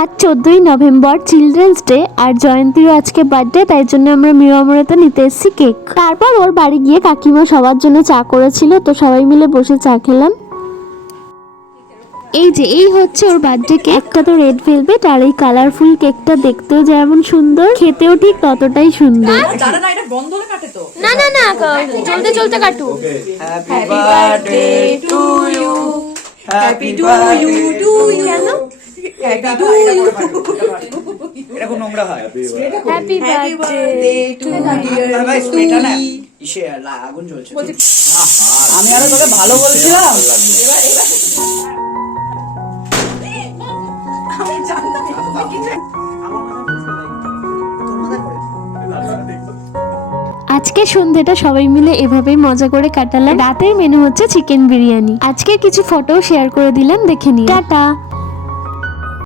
আজ 14ই November children's day আর জয়ন্তীরও আজকে birthday, তাই জন্য আমরা মিরামরেতে নিতে এসেছি কেক। তারপর ওর বাড়ি গিয়ে কাকিমা সবার জন্য চা করেছিল, তো সবাই মিলে বসে চা খেলাম। এই হচ্ছে ওর বার্থডে কেক। একটা তো রেড ভেলভেট, আর এই কালারফুল কেকটা দেখতেও যেমন সুন্দর, খেতেও ঠিক ততটাই সুন্দর। না না না, চলতে চলতে কাটু। Happy birthday to you, happy to you to you, happy to you. এটা কোন নোংরা হয়? Happy birthday to you. ভাই স্প্রেটা না ইসে আগুন জ্বলছে। আমি আরো তোকে ভালো বলছিলাম। আজকে সন্ধ্যাটা সবাই মিলে এভাবেই মজা করে কাটালাম। রাতের মেনু হচ্ছে চিকেন বিরিয়ানি। আজকে কিছু ফটো শেয়ার করে দিলাম, দেখে নিই। টাটা।